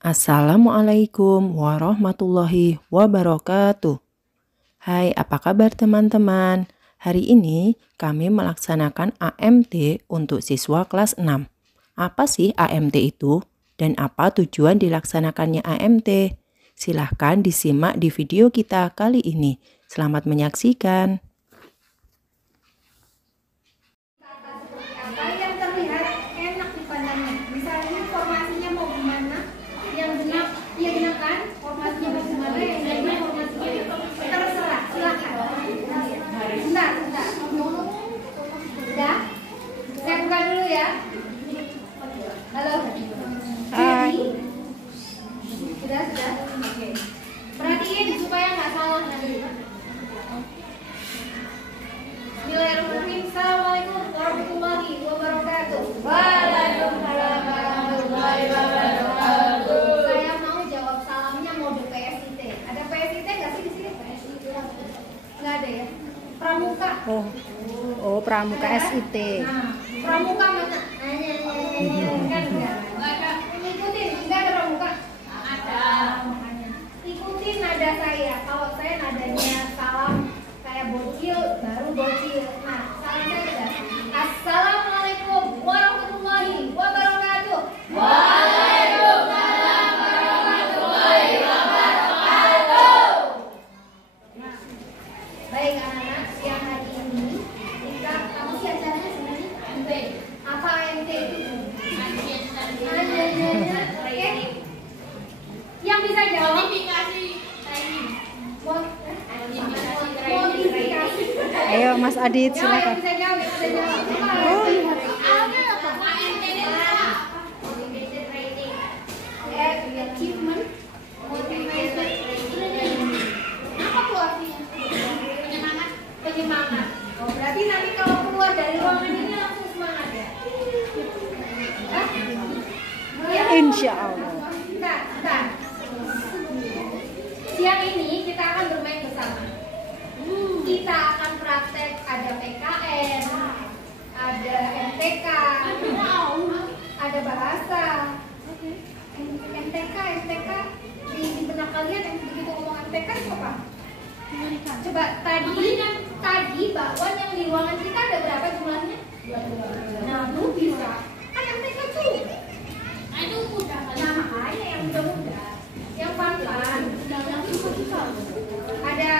Assalamualaikum warahmatullahi wabarakatuh. Hai, apa kabar teman-teman? Hari ini kami melaksanakan AMT untuk siswa kelas 6. Apa sih AMT itu? Dan apa tujuan dilaksanakannya AMT? Silahkan disimak di video kita kali ini. Selamat menyaksikan. Perhatiin supaya nggak salah nanti. Bismillahirrahmanirrahim. Assalamualaikum warahmatullahi wabarakatuh. Waalaikumsalam warahmatullahi wabarakatuh. Saya mau jawab salamnya mode PSIT. Ada PSIT nggak sih di sini? Nggak ada ya. Pramuka. Oh, Pramuka SIT. Nah, Pramuka mana? Kan enggak. Ikutin, enggak ada Pramuka. Ada. Ikutin nada saya. Kalau saya nadanya salam kayak bocil, baru bocil. Nah, salam saya udah. Assalamualaikum warahmatullahi wabarakatuh. Waalaikumsalam warahmatullahi wabarakatuh. Baik anak-anak, siang hari ini kita kamu sih acaranya sebenarnya AMT. Apa AMT itu? Oke. Yang bisa jawab modifikasi training. Modifikasi. Ayo Mas Adit, Yang silakan. bisa jawab, yang bisa jawab. Oh, Ada apa? Motivation training. Achievement. Motivation training. Apa tuh artinya? Penyemangat. Penyemangat. Oh, berarti nanti kalau keluar dari ruangan ini langsung semangat ya? Hah? Insya Allah. Bentar. Siang ini kita akan bermain bersama. Kita akan praktek ada PKN, ada MTK, ada bahasa. MTK di benak kalian yang begitu ngomong MTK itu apa? Coba tadi bakwan yang di ruangan kita ada berapa jumlahnya? Nah, lu bisa. Kan MTK juga. Nah, itu mudah. Nah, makanya yang mudah-mudah. Yang pelan-pelan. Ada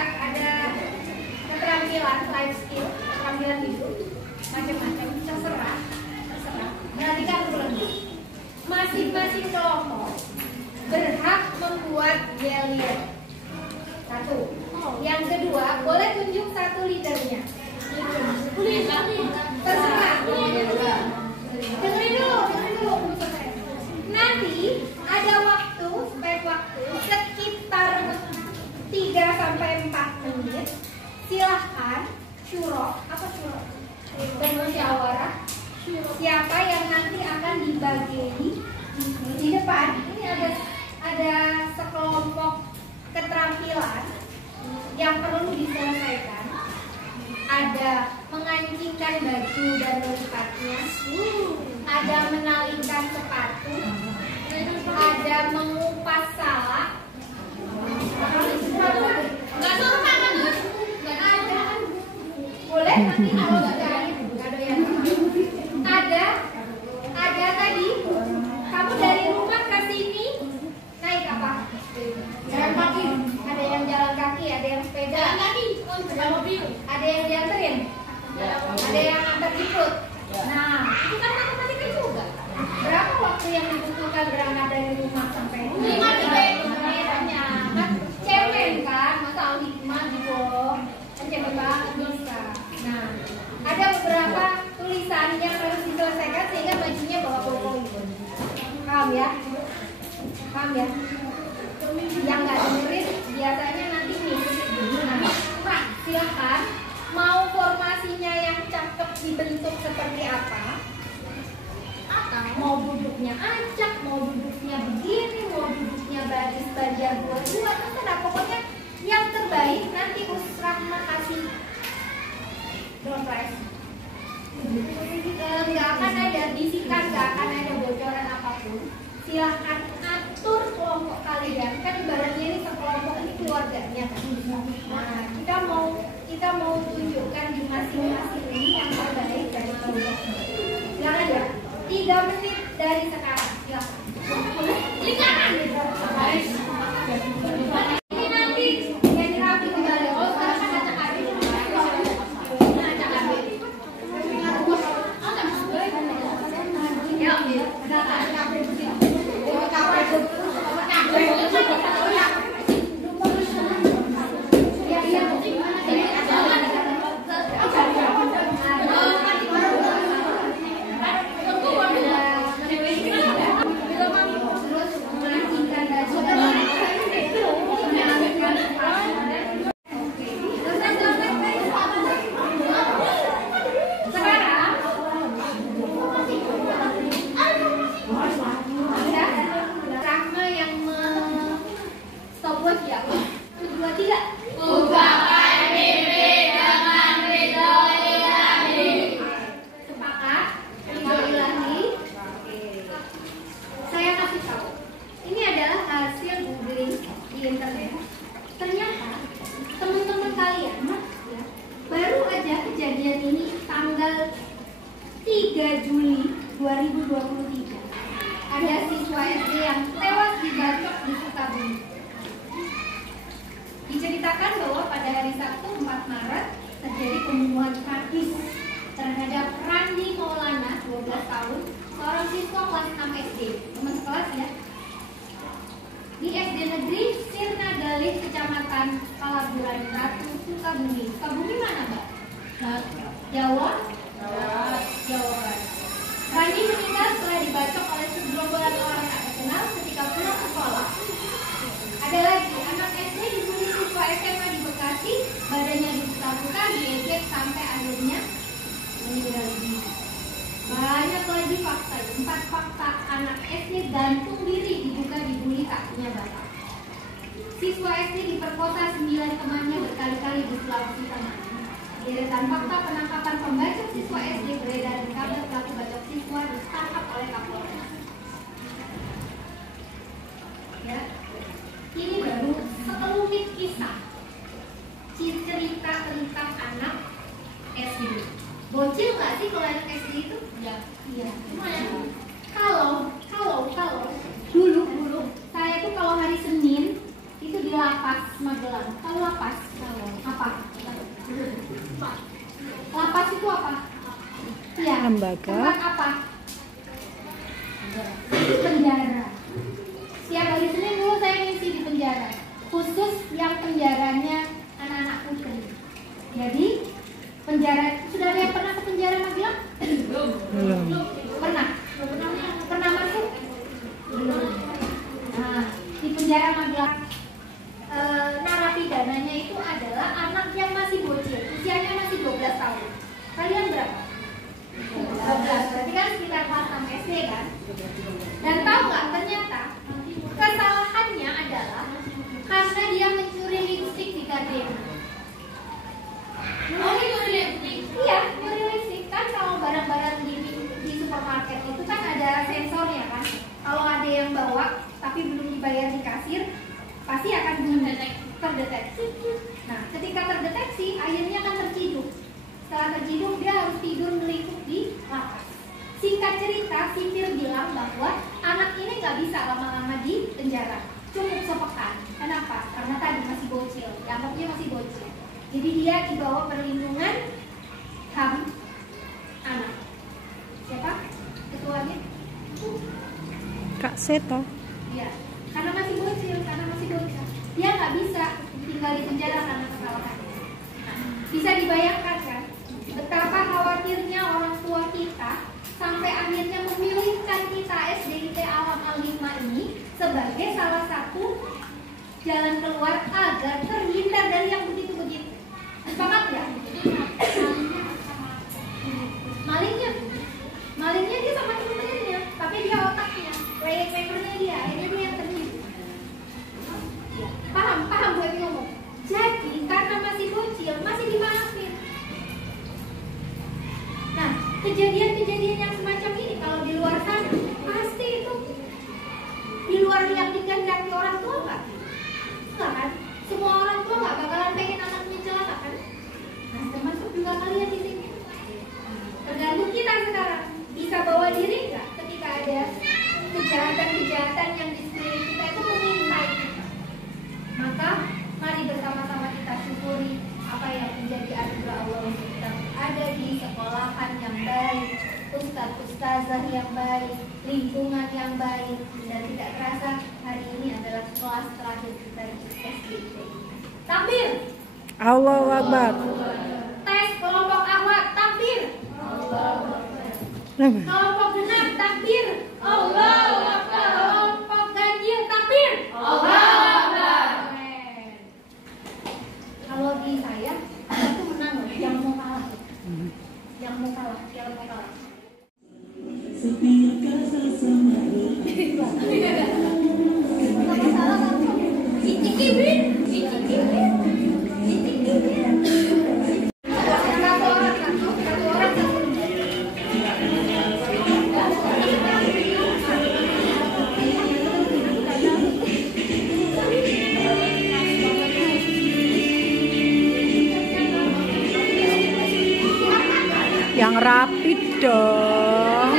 keterampilan life skill, keterampilan hidup, macam-macam, terserah. Perhatikan dulu. Masing-masing kelompok berhak membuat yel-yel. Satu. Yang kedua, boleh tunjuk satu leadernya. Terserah. Dengerin dulu. Nanti ada waktu, spek waktu sekitar 3-4 menit. Silahkan bermusyawarah siapa yang nanti akan dibagi di depan. Ini ada sekelompok keterampilan yang perlu diselesaikan. Ada mengancingkan baju dan melipatnya, ada menalingkan sepatu, ada mengupas salak. Nggak suruh makan tuh? Nggak ada. Boleh nanti kalau nggak doyan. Ada tadi. Kamu dari rumah ke sini naik apa? Jalan kaki. Ada yang jalan kaki, ada yang sepeda. Jalan kaki. Ada mobil. Ada yang dianterin. Ada yang antar jemput. Nah, itu kan matematika juga. Berapa waktu yang dibutuhkan berangkat dari rumah sampai 5 menit? Kan cemen kan, masa al-hikmah gitu. Kan cemen banget bisa. Nah, ada beberapa tulisan yang harus diselesaikan sehingga bajunya bawa poin. Paham ya? Yang nggak dengerin biasanya nanti nih. Nah, Pak, silakan. Mau formasinya yang cakep dibentuk seperti apa? Atau mau duduknya acak, mau duduknya begini, mau duduknya baris baja dua-dua, terserah. Pokoknya yang terbaik nanti Usrahma kasih door prize. Nggak akan ada bisikan, nggak akan ada bocoran apapun. Silahkan atur siswa SD yang tewas dibacok di Sukabumi. Diceritakan bahwa pada hari Sabtu 4 Maret terjadi pembunuhan sadis terhadap Randi Maulana, 12 tahun, seorang siswa kelas 6 SD, teman sekelas ya, di SD Negeri Sirna Galih, Kecamatan Palabuhan Ratu, Sukabumi. Sukabumi mana, Mbak? Jawa? Jawa Barat. Randi meninggal setelah dibacok oleh segerombolan orang tak terkenal ketika pulang sekolah. Ada lagi, anak SD dibully siswa SMA di Bekasi, badannya diputar-putar, diejek sampai akhirnya meninggal dunia. Banyak lagi fakta, 4 fakta anak SD gantung diri diduga dibully kakinya bapak. Siswa SD diperkosa 9 temannya berkali-kali di Sulawesi Tengah. Deretan fakta penangkapan pembacok siswa SD beredar di kabar pelaku bacok siswa ditangkap oleh Kapolres. Ya, ini baru sekelumit kisah cerita tentang anak SD. Bocil nggak sih kalau anak SD itu? Ya. Iya. Kalau dulu saya tuh kalau hari Senin itu di lapas Magelang. Tahu lapas? Apa? Lapas itu apa? Iya. Lembaga. Tempat apa? Penjara. Setiap hari Senin dulu saya ngisi di penjara. Khusus yang penjaranya anak-anak putri. Jadi penjara, sudah ada yang pernah ke penjara Magelang? Belum. Pernah? Pernah masuk? Nah, di penjara Magelang narapidananya itu adalah anak yang masih bocil, usianya masih 12 tahun. Kalian berapa? 12, berarti kan sekitar kelas 6 SD kan? Dan tahu nggak, ternyata kesalahannya adalah karena dia mencuri lipstik di gardenia. Iya, nyuri lipstik kan. Kalau barang-barang di supermarket itu kan ada sensornya kan. Kalau ada yang bawa tapi belum dibayar di kasir, pasti akan terdeteksi. Nah, ketika terdeteksi, akhirnya akan terciduk. Setelah terciduk, dia harus tidur melingkup di lapas. Singkat cerita, sipir bilang bahwa anak ini nggak bisa lama-lama di penjara, cukup sepekan. Kenapa? Karena tadi masih bocil, dianggapnya masih bocil. Jadi dia dibawa perlindungan HAM anak. Siapa ketuanya? Kak Seto. Ya, karena masih bocil, dia nggak bisa tinggal di penjara karena kesalahannya. Nah, bisa dibayangkan kan betapa khawatirnya orang tua kita sampai akhirnya memilihkan kita SDIT Alam Al-Hikmah ini sebagai salah satu jalan keluar agar terhindar dari yang begitu-begitu. Sepakat ya? Malingnya dia sama temen-temennya, tapi dia otaknya, player-playernya dia, akhirnya dia yang terhindar. Paham gue ngomong. Jadi karena masih bocil, masih dimaafin. Nah, kejadian-kejadian yang semacam ini kalau di luar sana pasti itu di luar yang dikehendaki orang tua nggak? Enggak kan? Semua orang tua nggak bakalan pengen anaknya celaka kan? Nah, termasuk juga kalian di sini. Tergantung kita sekarang bisa bawa diri nggak ketika ada kejahatan-kejahatan yang di sekeliling kita itu mengintai kita. Maka mari bersama-sama kita syukuri apa yang menjadi anugerah Allah untuk kita ada di sekolahan yang baik, ustaz-ustazah yang baik, lingkungan yang baik, dan tidak terasa hari ini adalah kelas terakhir kita di SDIT. Takbir. Allahu Akbar. Tes kelompok awal takbir. Kelompok genap takbir. Allahu Akbar. Kelompok ganjil takbir. Allahu Akbar. Kalau di saya itu menang loh, yang mau kalah. Yang mau kalah. Yang rapi dong.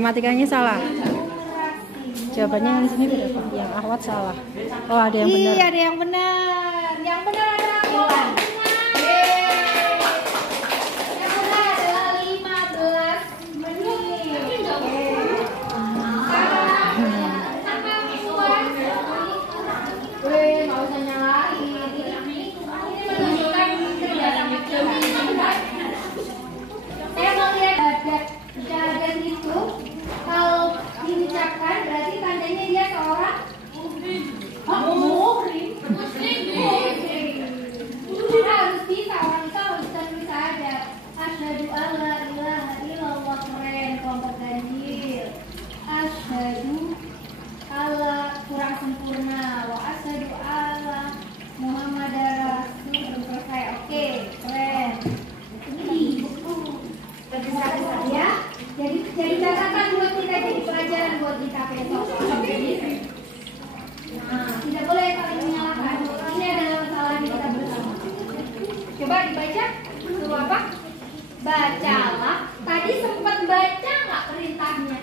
Matematikanya salah. Jawabannya yang sini berapa? Yang Ahwat salah. Oh, ada yang benar. Iya, ada yang benar. Yang benar adalah Iwan. Yang benar adalah 15 menit. Sama Iwan. Weh, nggak usah nyalain. Ini menunjukkan kerjasama kita. Saya mau lihat dan itu kalau diucapkan berarti tandanya dia seorang muhrim. Harus bisa, orang itu harus tentu saja. Asyhadu alla ilaha illallah, keren, kelompok ganjil. Asyhadu alla kurang sempurna. Wa asyhadu alla Muhammadar Rasul, selesai. Oke, keren. Ini besar ya. Jadi catatan buat kita, jadi pelajaran buat kita besok. Nah, tidak boleh saling menyalahkan. Ini adalah kesalahan kita bersama. Coba dibaca. Suruh apa? Bacalah. Tadi sempat baca nggak perintahnya?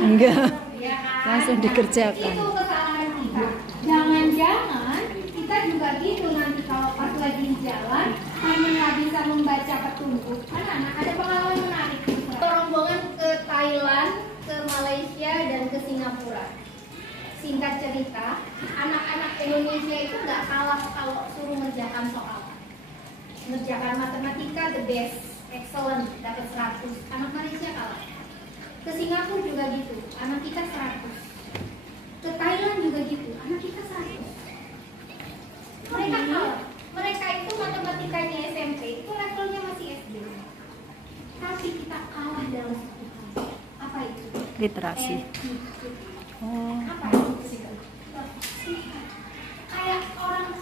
Enggak. Ya kan? Langsung dikerjakan. Itu kesalahan kita. Jangan-jangan kita juga gitu nanti kalau pas lagi di jalan hanya nggak bisa membaca petunjuk. Anak-anak ada pengalaman menarik. Rombongan ke Thailand, ke Malaysia, dan ke Singapura. Singkat cerita, anak-anak Indonesia itu nggak kalah kalau suruh ngerjakan soal. Ngerjakan matematika the best, excellent, dapat 100. Anak Malaysia kalah. Ke Singapura juga gitu, anak kita 100. Ke Thailand juga gitu, anak kita 100. Mereka kalah. Mereka itu matematikanya SMP, itu levelnya masih SD. Tapi kita kalah dalam satu hal. Apa itu? Literasi. Oh. Apa itu? Kayak orang,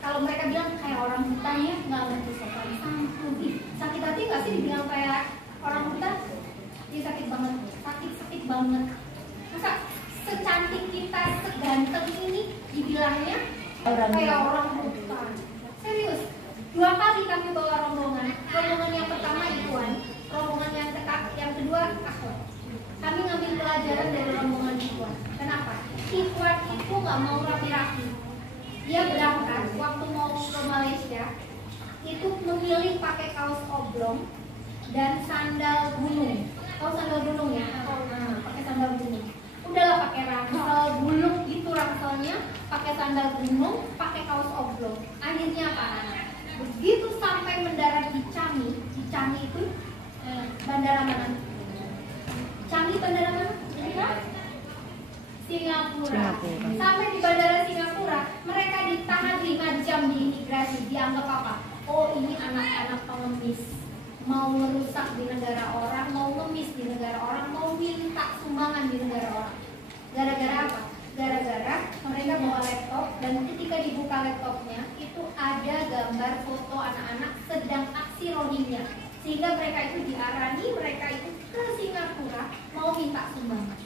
kalau mereka bilang kayak orang hutan ya, nggak ngerti sopan santun. Sakit hati nggak sih dibilang kayak orang hutan? Dia sakit banget, sakit banget. Masa secantik kita, seganteng ini dibilangnya kayak orang hutan? Serius. 2 kali kami bawa rombongan. Rombongan yang pertama Iwan, rombongan yang kedua aku. Kami ngambil pelajaran dari rombongan Iwan. Kenapa? Iwan itu nggak mau rapi-rapi. Dia berangkat waktu mau ke Malaysia itu memilih pakai kaos oblong dan sandal gunung. Tahu sandal gunung ya? Pakai sandal gunung. Udahlah pakai ransel buluk gitu ranselnya, pakai sandal gunung, pakai kaos oblong. Akhirnya apa? Begitu sampai mendarat di Changi itu bandara mana? Changi bandara mana? Singapura. Sampai di bandara Singapura, mereka ditahan 5 jam di imigrasi. Dianggap apa? Oh, ini anak-anak pengemis, mau merusak di negara orang, mau ngemis di negara orang, mau minta sumbangan di negara orang. Gara-gara apa? Gara-gara mereka bawa laptop dan ketika dibuka laptopnya itu ada gambar foto anak-anak sedang aksi Rohingya, sehingga mereka itu diarani, mereka itu ke Singapura mau minta sumbangan.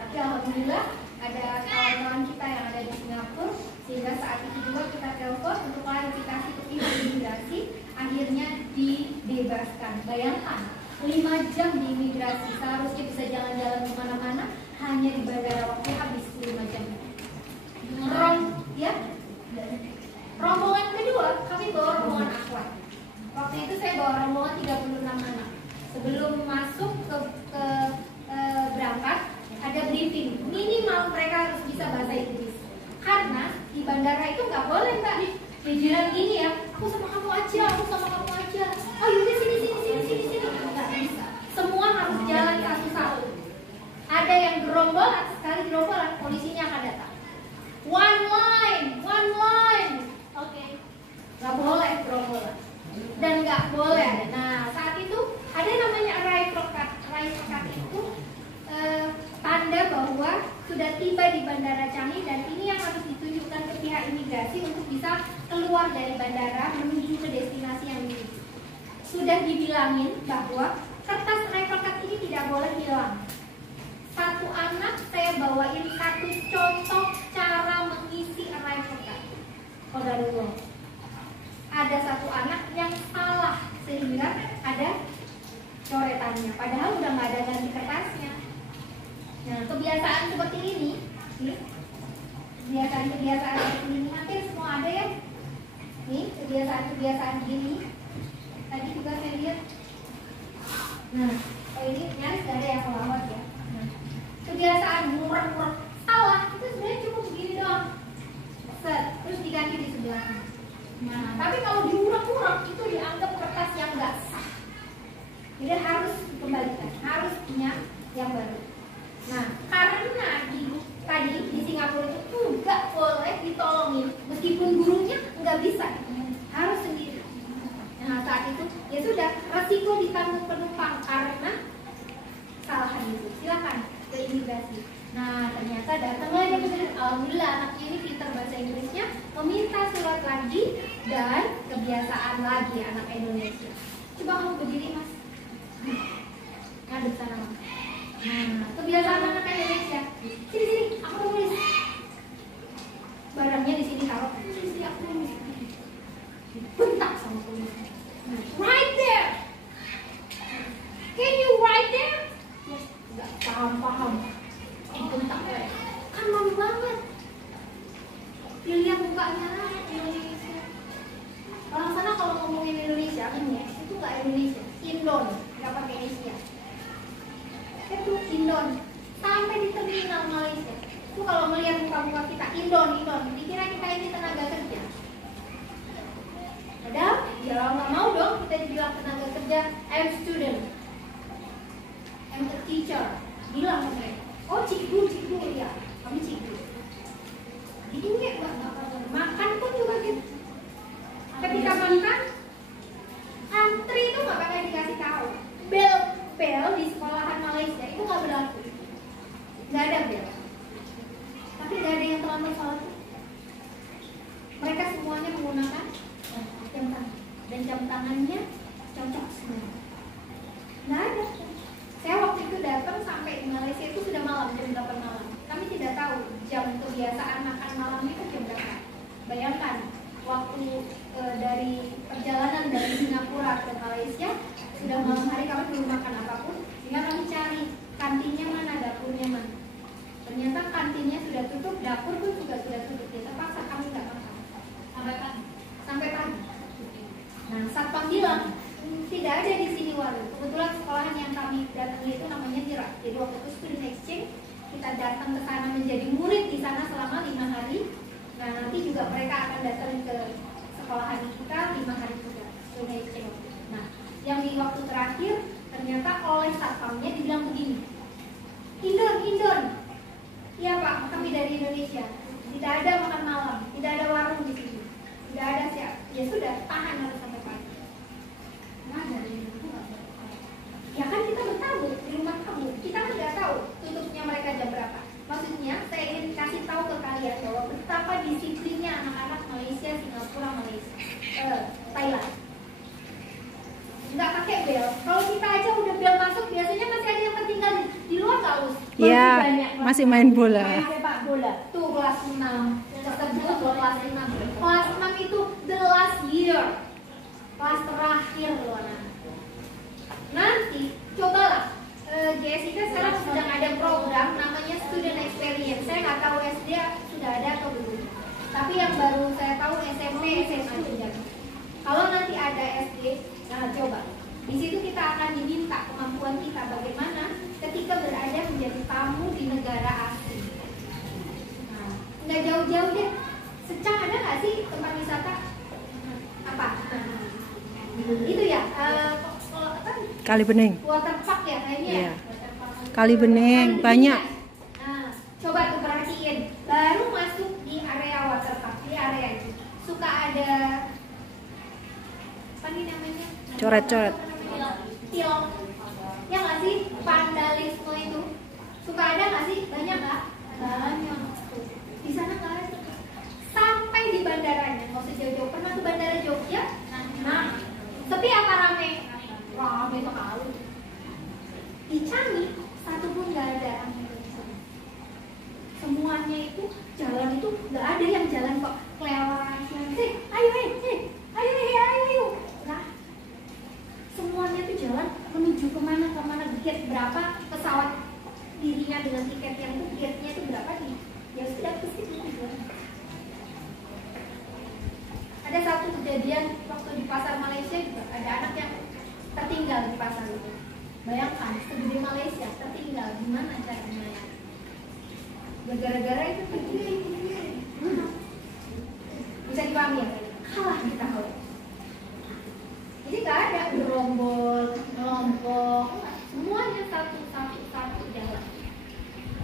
Tapi alhamdulillah ada kawan-kawan kita yang ada di Singapura, sehingga saat itu juga kita telepon untuk klarifikasi ke pihak imigrasi, akhirnya dibebaskan. Bayangkan 5 jam di imigrasi, seharusnya bisa jalan-jalan kemana-mana, hanya di bandara waktu habis 5 jam. Rombongan kedua, kami bawa rombongan Akhwat. Waktu itu saya bawa rombongan 36 anak. Sebelum masuk ke berangkat, ada briefing. Minimal mereka harus bisa bahasa Inggris. Karena di bandara itu nggak boleh mbak jalan gini ya. Aku sama kamu aja. Oh yaudah sini. Nggak bisa. Semua harus jalan satu-satu. Ada yang gerombolan, sekali gerombolan polisinya akan datang. One line. Oke. Nggak boleh gerombolan. Dan nggak boleh ada. Nah saat itu ada yang namanya arrival card. Arrival card itu tanda bahwa sudah tiba di Bandara Changi, dan ini yang harus ditunjukkan ke pihak imigrasi untuk bisa keluar dari bandara menuju ke destinasi yang dituju. Sudah dibilangin bahwa kertas arrival card ini tidak boleh hilang. Satu anak saya bawain satu contoh cara mengisi arrival card. Qadarullah. Ada satu anak yang salah sehingga ada coretan kertasnya, padahal udah nggak ada ganti kertasnya. Nah, kebiasaan seperti ini, nih, kebiasaan seperti ini hampir semua ada ya. Nih, kebiasaan gini. Tadi juga saya lihat. Nah, ini nyaris nggak ada yang melawat ya. Nah, kebiasaan murah salah itu sebenarnya cukup begini doang. Set, terus diganti di sebelahnya. Nah, tapi kalau diurak-urak itu dianggap kertas yang nggak sah. Jadi harus dikembalikan, harus punya yang baru. Nah, karena tadi di Singapura itu nggak boleh ditolongin, meskipun gurunya nggak bisa, harus sendiri. Nah, saat itu ya sudah, resiko ditanggung penumpang karena kesalahan itu. Silakan ke imigrasi. Nah, ternyata datanglah dia benar. Alhamdulillah anaknya ini pintar bahasa Inggrisnya, meminta surat lagi dan kebiasaan lagi anak Indonesia. Coba kamu berdiri, Mas. Ngadep sana, Mas. Nah, kebiasaan anak Indonesia. Sini, aku nulis. Barangnya di sini taruh. Sini, aku nulis. Bentak sama tulis. Right there. Can you write there? Yes, nggak paham. Bentak ya. Kan malu banget. Dilihat mukanya Indonesia. Orang sana kalau ngomongin Indonesia kan ya, itu nggak Indonesia, Indon, nggak pakai Asia. Itu Indon. Sampai di terminal Malaysia. Itu kalau melihat muka-muka kita Indon, dikira kita ini tenaga kerja. Padahal ya nggak mau dong kita dibilang tenaga kerja. I'm student, I'm a teacher. Bilang ke mereka, oh cikgu ya, kami cikgu. Jadi nggak makan pun juga gitu. Ketika makan, antri itu nggak pakai dikasih tahu. Bel di sekolahan Malaysia itu nggak berlaku, nggak ada bel. Tapi nggak ada yang terlambat sholat. Mereka semuanya menggunakan jam tangan, dan jam tangannya cocok semua. Nggak ada. Saya waktu itu datang sampai di Malaysia itu sudah malam, jam 8 malam. Kami tidak tahu jam kebiasaan makan malam itu jam berapa. Bayangkan, waktu dari perjalanan dari Singapura ke Malaysia sudah malam hari, kami belum makan apapun, sehingga kami cari kantinnya mana, dapurnya mana. Ternyata kantinnya sudah tutup, dapur pun juga sudah tutup. Kita paksa kami nggak makan sampai pagi. Nah, satpam bilang tidak ada di sini warung. Kebetulan sekolahan yang kami datangi itu namanya Jerak. Jadi waktu itu student exchange, kita datang ke sana menjadi murid di sana selama 5 hari. Nah, nanti juga mereka akan datang ke sekolahan kita 5 hari juga student exchange. Nah, yang di waktu terakhir ternyata oleh satpamnya dibilang begini, Indon, iya Pak, kami dari Indonesia, tidak ada makan malam, tidak ada warung di sini, tidak ada siap. Ya sudah, tahan harus sampai pagi. Nah, dari itu ya kan kita bertamu di rumah kamu, kita kan nggak tahu tutupnya mereka jam berapa. Maksudnya saya ingin kasih tahu ke kalian bahwa betapa disiplinnya anak-anak Malaysia, Singapura, Thailand. Nggak pakai bel. Kalau kita aja udah bel masuk, biasanya masih ada yang tertinggal di luar kaus. Iya, masih main bola. Main sepak bola. Tuh kelas 6. Tersebut kelas 6. Kelas 6 itu the last year. Kelas terakhir loh anak. Nanti cobalah. GSIK sekarang sedang ada program namanya Student Experience. Saya nggak tahu SD sudah ada atau belum. Tapi yang baru saya tahu SMP, SMA juga. Kalau nanti ada SD, nah coba. Di situ kita akan diminta kemampuan kita bagaimana ketika berada menjadi tamu di negara asing. Nah, nggak jauh-jauh deh. Secang ada nggak sih tempat wisata? Apa? Itu ya. Kali Bening. Waterpark ya kayaknya. Iya. Kali Bening banyak. Nah, coba tuh perhatiin. Baru masuk di area waterpark, di area itu suka ada apa nih namanya? Coret-coret. Tilong. Ya nggak sih? Vandalisme itu suka ada nggak sih? Banyak nggak? Banyak. Di sana nggak ada. Sampai di bandaranya, nggak usah jauh-jauh. Pernah ke bandara Jogja? Nah, sepi apa rame? Rame sekali. Di Changi satu pun nggak ada. Semuanya itu jalan itu nggak ada yang jalan kok kelewatan. Ayo. Nah, semuanya tuh jalan menuju kemana? gate berapa pesawat dirinya dengan tiket yang itu gate-nya itu berapa nih? Ya sudah ke situ tujuan. Ada satu kejadian waktu di pasar Malaysia juga ada anak yang tertinggal di pasar itu. Bayangkan segede Malaysia tertinggal, gimana caranya? Ya gara-gara itu tergiring. Bisa dipahami ya? Kalah kita kalau. Jadi nggak ada gerombol, kelompok, semuanya satu jalan.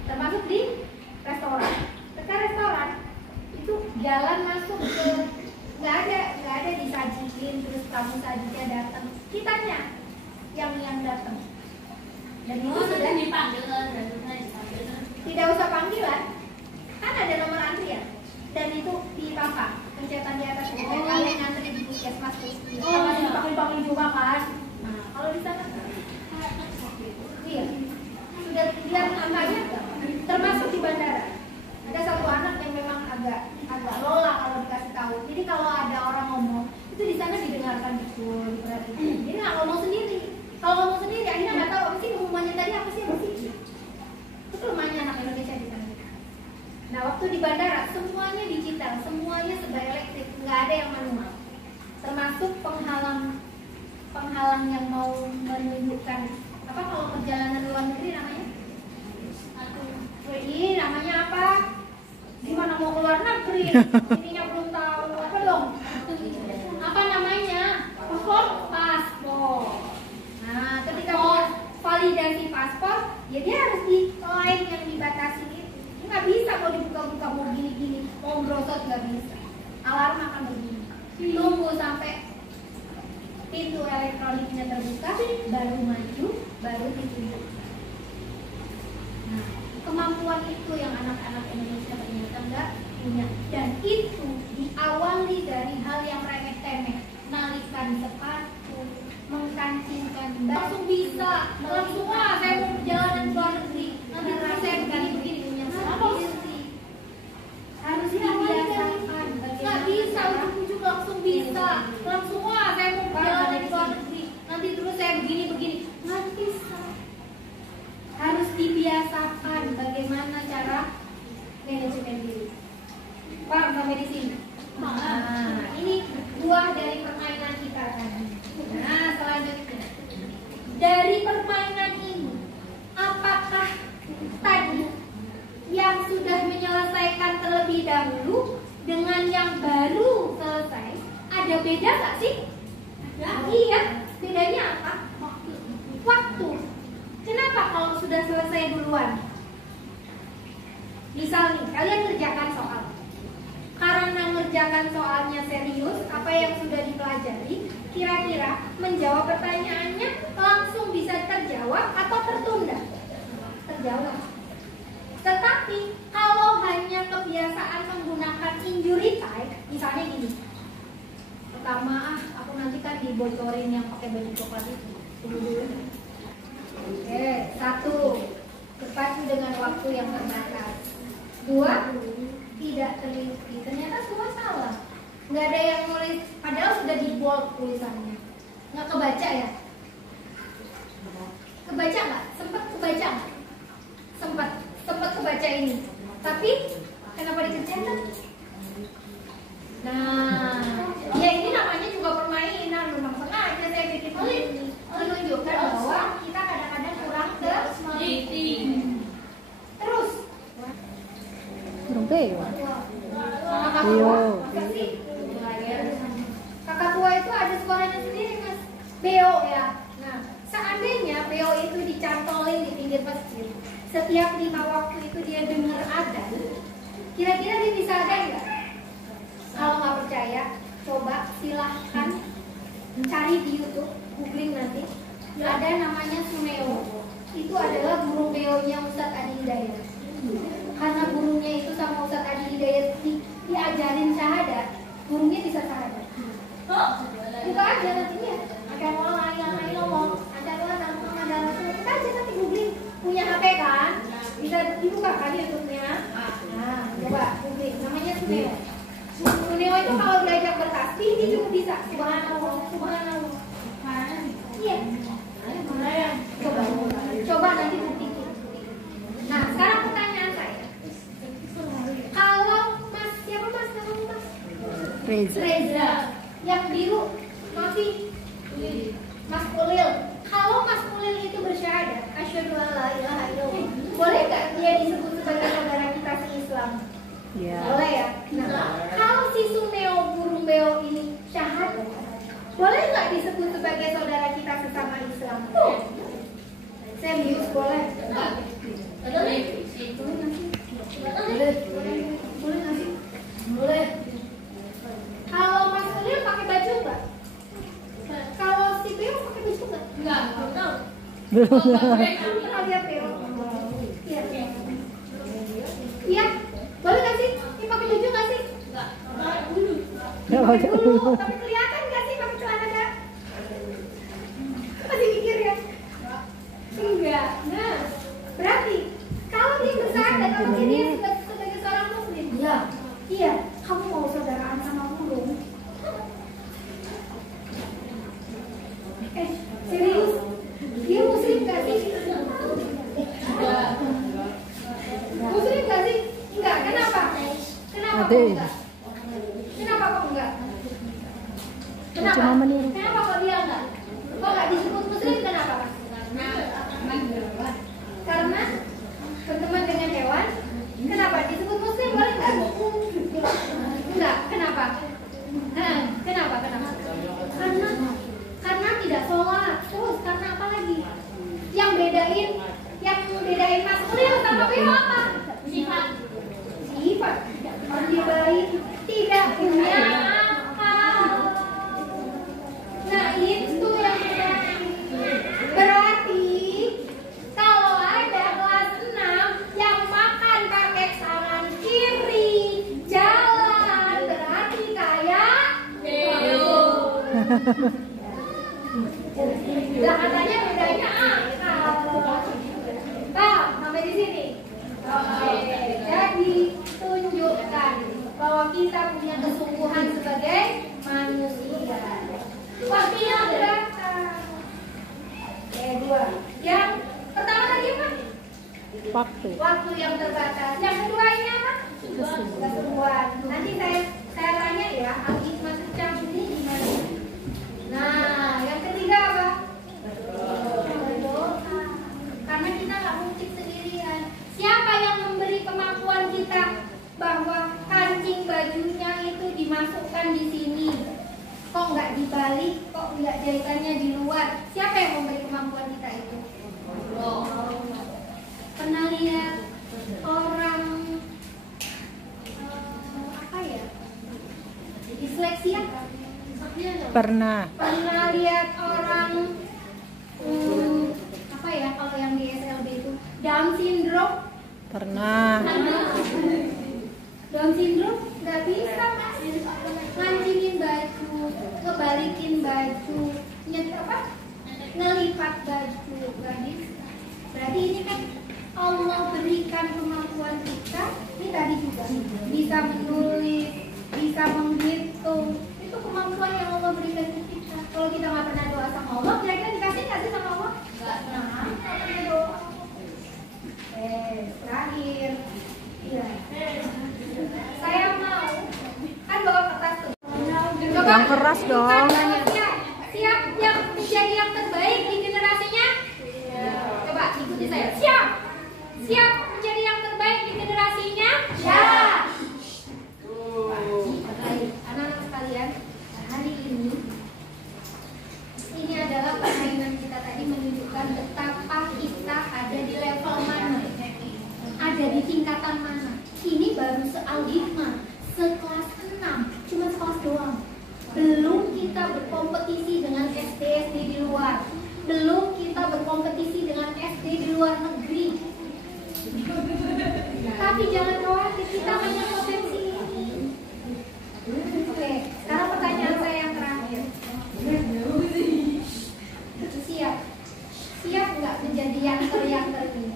Termasuk di restoran. Ketika restoran itu jalan masuk ke nggak ada disajiin terus kamu sajinya datang. Kitanya yang datang. Dan itu sudah dipanggil tidak usah panggilan, kan ada nomor antrian dan itu di papan pencetan di atas itu kalian ngantri di puskesmas dipanggil juga kan. Nah kalau di sana iya sudah lihat angkanya, termasuk di bandara ada satu anak yang memang agak lola kalau dikasih tahu. Jadi kalau ada orang ngomong itu di sana didengarkan betul, diperhatikan. Jadi nggak ngomong sendiri. Kalau ngomong sendiri akhirnya nggak tahu apa sih pengumumannya tadi apa sih. Itu kelemahannya anak Indonesia di sana. Nah waktu di bandara semuanya digital, semuanya serba elektrik, nggak ada yang manual. Termasuk penghalang yang mau menunjukkan apa kalau perjalanan luar negeri namanya? Ini namanya apa? Gimana mau keluar negeri? Ininya belum tahu apa dong? Apa namanya? Paspor. Nah, ketika mau validasi paspor, ya dia harus di line yang dibatasi itu. Nggak bisa kalau dibuka-buka mau gini-gini, mau brosot nggak bisa. Alarm akan begini. Tunggu sampai pintu elektroniknya terbuka, baru maju, baru ditunjuk. Nah, kemampuan itu yang anak-anak Indonesia ternyata nggak punya. Dan itu diawali dari hal yang remeh-temeh, nalikan sepatu, mengkancingkan langsung bisa, langsung saya mau perjalanan ke luar negeri, nanti saya begini punya sendiri. Harus dibiasakan. Nggak bisa ujuk-ujuk langsung bisa, langsung saya mau perjalanan ke luar negeri, nanti terus saya begini, nggak bisa. Harus dibiasakan bagaimana cara manajemen diri. Paham sampai di sini? Nah, ini buah dari permainan kita tadi. Nah, selanjutnya dari permainan ini, apakah tadi yang sudah menyelesaikan terlebih dahulu dengan yang baru selesai ada beda nggak sih? Iya, bedanya apa? Waktu. Kenapa kalau sudah selesai duluan? Misal nih, kalian ngerjakan soal. Karena ngerjakan soalnya serius, apa yang sudah dipelajari, kira-kira menjawab pertanyaannya langsung bisa terjawab atau tertunda? Terjawab. Tetapi kalau hanya kebiasaan menggunakan injury type, misalnya gini. Pertama, aku nanti kan dibocorin yang pakai baju coklat itu. Tunggu dulu. Oke, 1. Terpacu dengan waktu yang terbatas. 2. Tidak teliti. Ternyata semua salah. Nggak ada yang nulis, padahal sudah di bold tulisannya. Nggak kebaca ya? Kebaca nggak? Sempat kebaca nggak? Sempat kebaca ini. Tapi kenapa dikerjakan? Nah, ya ini namanya juga permainan. Memang sengaja saya bikin ini menunjukkan bahwa kita kadang-kadang kurang teliti. Terus Burung beo. kakak tua, masa sih? Kakak tua itu ada suaranya sendiri mas, beo ya. Nah, seandainya beo itu dicantolin di pinggir masjid, setiap 5 waktu itu dia dengar adzan, kira-kira dia bisa adzan nggak? Kalau nggak percaya, coba silahkan cari di YouTube, googling nanti. Ada namanya Sumeo. Itu adalah burung beonya Ustadz Adi Hidayat. Karena burungnya itu sama Ustadz Adi Hidayat diajarin syahadat, burungnya bisa syahadat. Buka aja nantinya. Ada orang lain ngomong, ada orang ada Rasul. Kita aja nanti googling, punya HP kan, bisa dibuka kan YouTube-nya. Nah, coba googling, namanya Sumeo. Sumeo itu kalau diajak bertasbih dia juga bisa. Subhanallah, subhanallah. Iya. Coba. Reza. Reza. Yang biru Novi. Mas Ulil. Kalau Mas Ulil itu bersyahadat asyhadu an la ilaha illallah, boleh nggak dia disebut sebagai saudara kita se-Islam? Ya. Boleh ya. Nah, kalau si Sumeo burung beo ini syahadat, boleh nggak disebut sebagai saudara kita sesama Islam? Serius boleh? Boleh. Boleh nggak sih? Boleh. Kalau Mas Ulil pakai baju nggak? Kalau si Beo pakai baju nggak? Nggak. Pernah lihat Beo? Iya. Iya. Boleh nggak sih? Ini pakai baju nggak sih? Nggak. Pakai dulu. Tapi kelihatan nggak sih pakai celana nggak? Masih mikir ya? Enggak. Nah, berarti kalau dia bersyahadat, kalau dia sebagai seorang muslim, iya, kamu mau saudaraan sama burung? Serius? Dia muslim gak sih? Muslim gak sih? Enggak, kenapa? Kenapa kok enggak? Kenapa kok enggak? Kenapa? Kenapa kok dia enggak? Kok enggak disebut muslim, kenapa? Karena berteman dengan hewan. Kenapa disebut muslim? Boleh enggak? Enggak, kenapa? Kenapa? Karena tidak sholat. Terus karena apa lagi? Yang bedain Mas Ulil sama Beo apa? Sifat. Orang baik, tidak punya akal. Nah itu yang bedain. Berarti kalau ada kelas 6 yang makan pakai tangan kiri, jalan, berarti kayak Beo. Lah katanya bedanya akal. Paham sampai di sini? Oke. Jadi tunjukkan bahwa kita punya kesungguhan sebagai manusia. Waktunya berapa? Dua. Yang pertama tadi apa? Waktu yang terbatas. Yang kedua ini apa? Kesungguhan. Nanti saya tanya ya, al-hikmah secam ini gimana? Nah, yang ketiga apa? Berdoa. Karena kita nggak mungkin sendirian. Siapa yang memberi kemampuan kita bahwa kancing bajunya itu dimasukkan di sini? Kok nggak dibalik? Kok nggak jahitannya di luar? Siapa yang memberi kemampuan kita itu? Pernah lihat orang apa ya? Disleksia? Pernah. Pernah lihat orang apa ya kalau yang di SLB itu Down syndrome? Pernah. Down syndrome nggak bisa mas, ngancingin baju, ngebalikin baju, ngelipat baju, nggak bisa. Berarti ini kan Allah berikan kemampuan kita. Ini tadi juga bisa menulis, bisa menghitung. Itu kemampuan yang Allah berikan ke kita. Kalau kita nggak pernah doa sama Allah, kira-kira dikasih nggak sih sama Allah? Nggak pernah doa. Terakhir, iya. Saya mau kan bawa kertas tuh. Yang keras dong. Siap yang menjadi yang terbaik di generasinya? Coba ikuti saya. Siap menjadi yang terbaik di generasinya? Ya. Anak-anak sekalian, hari ini adalah permainan kita tadi menunjukkan betapa kita ada di level mana, ada di tingkatan mana. Ini baru se-al-hikmah, sekelas 6, cuma sekelas doang. Belum kita berkompetisi dengan SD di luar, belum kita berkompetisi dengan SD di luar negeri. Tapi jangan khawatir, kita hanya potensi ini. Oke, sekarang pertanyaan saya yang terakhir. Siap nggak menjadi yang ini?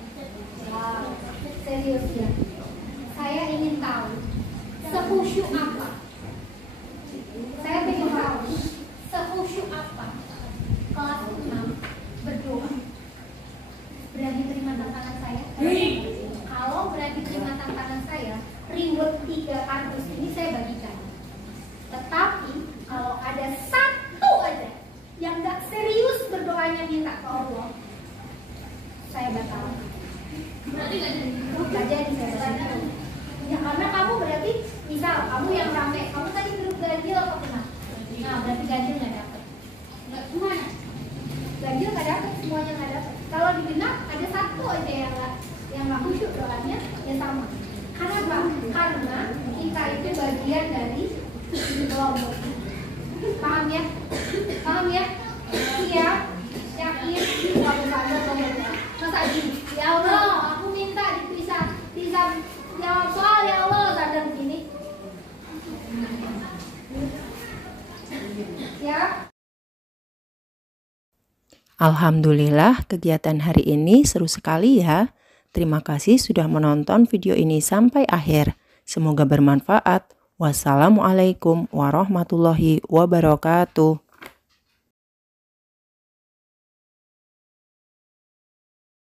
Serius ya. Saya ingin tahu sekhusyuk apa. Saya ingin tahu sekhusyuk apa kelas 6 berdoa. Berani terima bukannya minta ke Allah, saya batal. Berarti nggak jadi saya batal. Ya karena kamu berarti misal kamu yang rame, kamu tadi grup ganjil apa pernah? Nah berarti ganjil nggak dapet. Nggak semuanya. Ganjil nggak dapet, semuanya nggak dapet. Kalau di genap ada satu aja yang nggak khusyuk doanya, ya sama. Karena apa? Karena kita itu bagian dari kelompok. Paham ya? Paham ya? Siap? Yakin? Kamu sadar masa gini? Ya Allah, aku minta dipisah. Jawab soal ya Allah, sadar begini. Ya. Alhamdulillah, kegiatan hari ini seru sekali ya. Terima kasih sudah menonton video ini sampai akhir. Semoga bermanfaat. Wassalamualaikum warahmatullahi wabarakatuh.